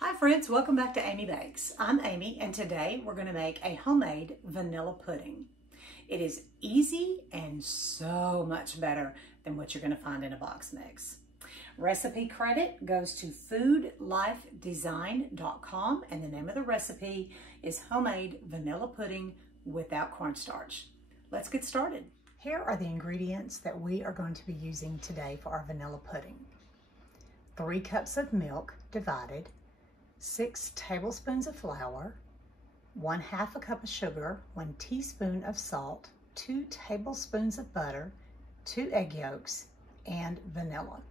Hi friends, welcome back to Amy Bakes. I'm Amy and today we're going to make a homemade vanilla pudding. It is easy and so much better than what you're going to find in a box mix. Recipe credit goes to foodlifedesign.com and the name of the recipe is homemade vanilla pudding without cornstarch. Let's get started. Here are the ingredients that we are going to be using today for our vanilla pudding. 3 cups of milk divided, 6 tablespoons of flour, 1/2 a cup of sugar, 1 teaspoon of salt, 2 tablespoons of butter, 2 egg yolks, and vanilla.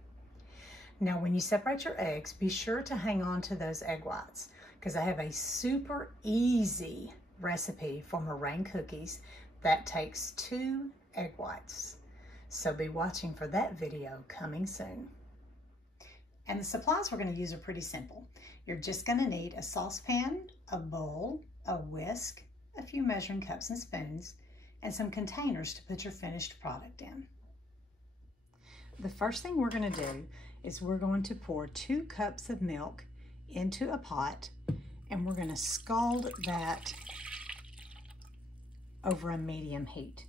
Now when you separate your eggs, be sure to hang on to those egg whites because I have a super easy recipe for meringue cookies that takes 2 egg whites. So be watching for that video coming soon. And the supplies we're going to use are pretty simple. You're just going to need a saucepan, a bowl, a whisk, a few measuring cups and spoons, and some containers to put your finished product in. The first thing we're going to do is we're going to pour 2 cups of milk into a pot, and we're going to scald that over a medium heat.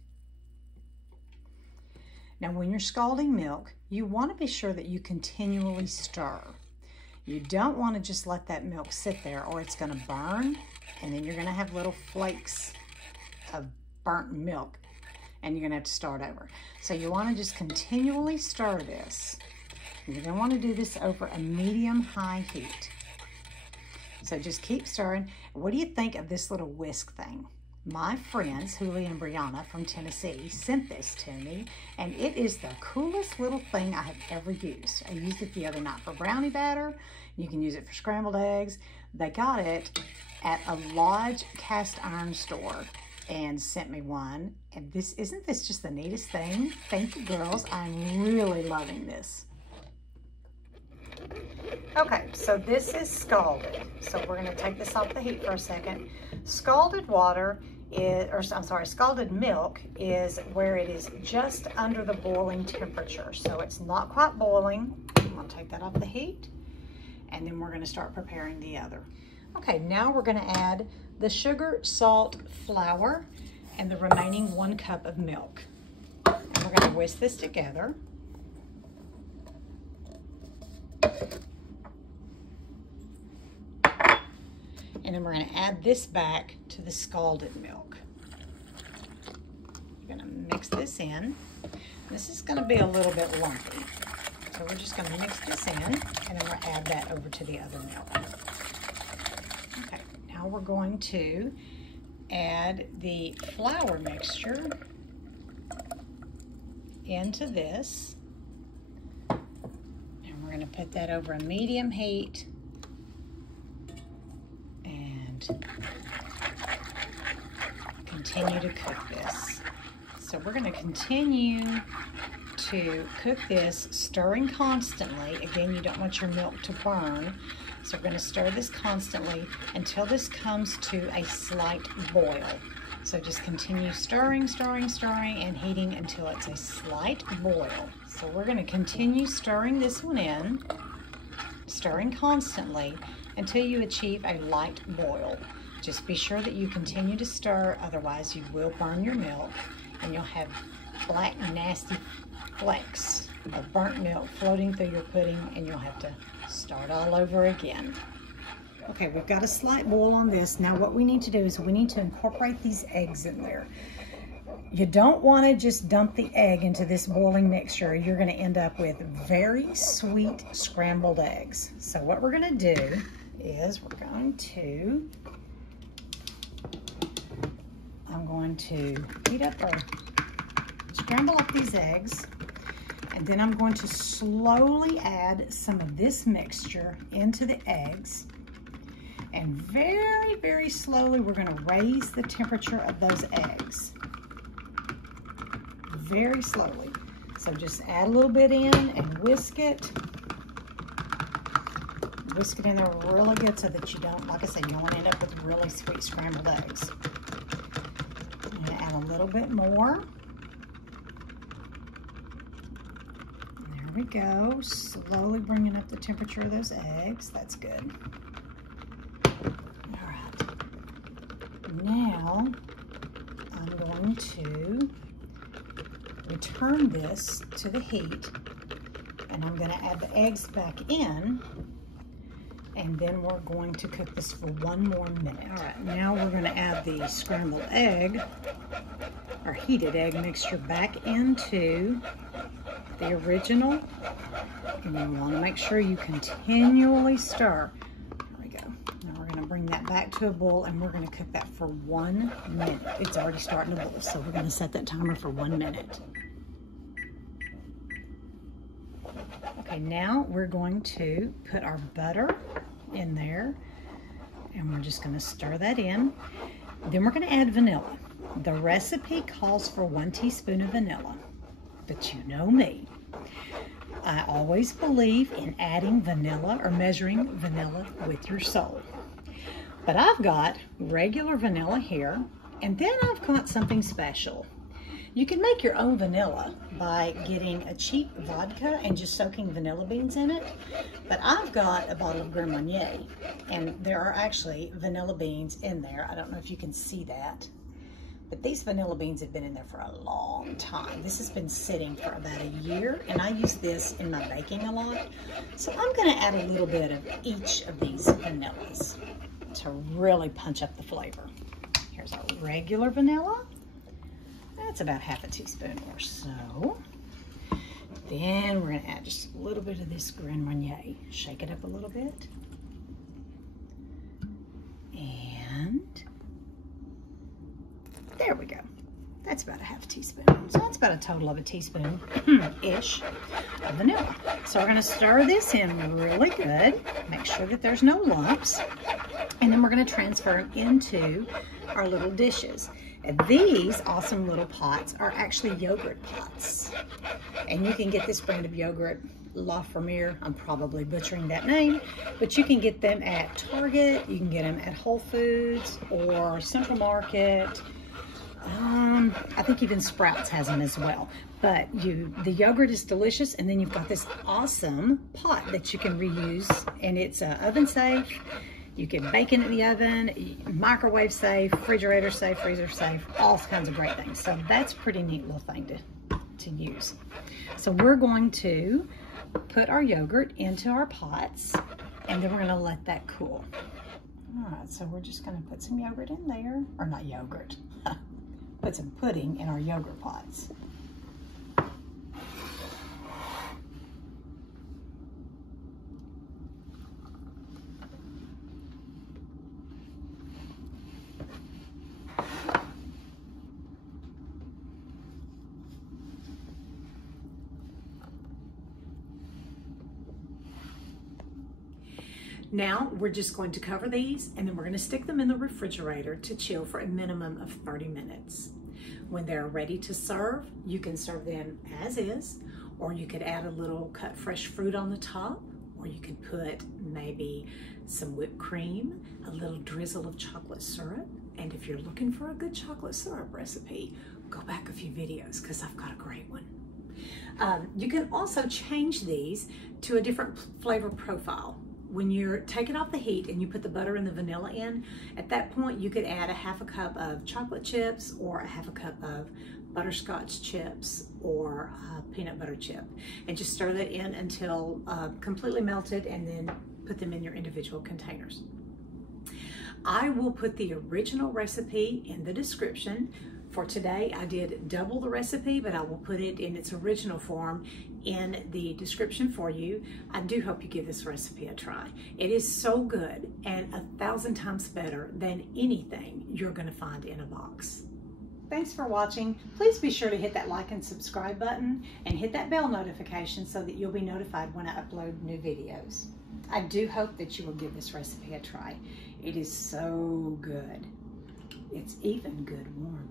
Now when you're scalding milk, you want to be sure that you continually stir. You don't want to just let that milk sit there or it's going to burn and then you're going to have little flakes of burnt milk and you're going to have to start over. So you want to just continually stir this. You're going to want to do this over a medium-high heat. So just keep stirring. What do you think of this little whisk thing? My friends, Julie and Brianna from Tennessee, sent this to me, and it is the coolest little thing I have ever used. I used it the other night for brownie batter. You can use it for scrambled eggs. They got it at a Lodge cast iron store and sent me one. And isn't this just the neatest thing? Thank you, girls. I'm really loving this. Okay, so this is scalded. So we're going to take this off the heat for a second. Scalded water scalded milk is where it is just under the boiling temperature. So it's not quite boiling. I'm going to take that off the heat, and then we're going to start preparing the other. Okay, now we're going to add the sugar, salt, flour, and the remaining 1 cup of milk. And we're going to whisk this together. And then we're going to add this back to the scalded milk. We're going to mix this in. This is going to be a little bit lumpy. So we're just going to mix this in, and then we'll add that over to the other milk. Okay, now we're going to add the flour mixture into this. And we're going to put that over a medium heat. Continue to cook this. So we're going to continue to cook this, stirring constantly. Again, you don't want your milk to burn. So we're going to stir this constantly until this comes to a slight boil. So just continue stirring, stirring, stirring, and heating until it's a slight boil. So we're going to continue stirring this one in, stirring constantly until you achieve a light boil. Just be sure that you continue to stir, otherwise you will burn your milk and you'll have black nasty flecks of burnt milk floating through your pudding and you'll have to start all over again. Okay, we've got a slight boil on this. Now what we need to do is we need to incorporate these eggs in there. You don't want to just dump the egg into this boiling mixture. You're going to end up with very sweet scrambled eggs. So what we're going to do is I'm going to heat up or scramble up these eggs, and then I'm going to slowly add some of this mixture into the eggs, and very, very slowly we're going to raise the temperature of those eggs. Very slowly. So just add a little bit in and whisk it. Whisk it in there really good so that you don't, like I said, you don't want to end up with really sweet scrambled eggs. I'm going to add a little bit more. There we go. Slowly bringing up the temperature of those eggs. That's good. Now I'm going to return this to the heat, and I'm going to add the eggs back in, and then we're going to cook this for 1 more minute. All right, now we're going to add the scrambled egg, or heated egg mixture, back into the original, and you want to make sure you continually stir. There we go. Now we're going to bring that back to a boil, and we're going to cook that for 1 minute. It's already starting to boil, so we're going to set that timer for 1 minute. Okay, now we're going to put our butter in there, and we're just going to stir that in. Then we're going to add vanilla. The recipe calls for 1 teaspoon of vanilla, but you know me. I always believe in adding vanilla or measuring vanilla with your soul. But I've got regular vanilla here, and then I've got something special. You can make your own vanilla by getting a cheap vodka and just soaking vanilla beans in it. But I've got a bottle of Grand Marnier, and there are actually vanilla beans in there. I don't know if you can see that, but these vanilla beans have been in there for a long time. This has been sitting for about a year, and I use this in my baking a lot. So I'm gonna add a little bit of each of these vanillas to really punch up the flavor. Here's our regular vanilla. That's about ½ a teaspoon or so. Then we're gonna add just a little bit of this Grand Marnier. Shake it up a little bit. And there we go. That's about ½ a teaspoon. So that's about a total of a teaspoon-ish of vanilla. So we're gonna stir this in really good. Make sure that there's no lumps. And then we're gonna transfer them into our little dishes. And these awesome little pots are actually yogurt pots. And you can get this brand of yogurt, La Fermier, I'm probably butchering that name, but you can get them at Target, you can get them at Whole Foods or Central Market. I think even Sprouts has them as well. But the yogurt is delicious, and then you've got this awesome pot that you can reuse, and it's oven safe. You can bake it in the oven, microwave safe, refrigerator safe, freezer safe, all kinds of great things. So that's a pretty neat little thing to use. So we're going to put our yogurt into our pots, and then we're gonna let that cool. All right, so we're just gonna put some yogurt in there, or not yogurt, put some pudding in our yogurt pots. Now we're just going to cover these, and then we're going to stick them in the refrigerator to chill for a minimum of 30 minutes. When they're ready to serve, you can serve them as is, or you could add a little cut fresh fruit on the top, or you could put maybe some whipped cream, a little drizzle of chocolate syrup. And if you're looking for a good chocolate syrup recipe, go back a few videos because I've got a great one. You can also change these to a different flavor profile. When you're taking off the heat and you put the butter and the vanilla in, at that point you could add a ½ a cup of chocolate chips, or a ½ a cup of butterscotch chips, or peanut butter chip, and just stir that in until completely melted, and then put them in your individual containers. I will put the original recipe in the description. For today, I did double the recipe, but I will put it in its original form in the description for you. I do hope you give this recipe a try. It is so good and 1,000 times better than anything you're gonna find in a box. Thanks for watching. Please be sure to hit that like and subscribe button, and hit that bell notification so that you'll be notified when I upload new videos. I do hope that you will give this recipe a try. It is so good. It's even good warm.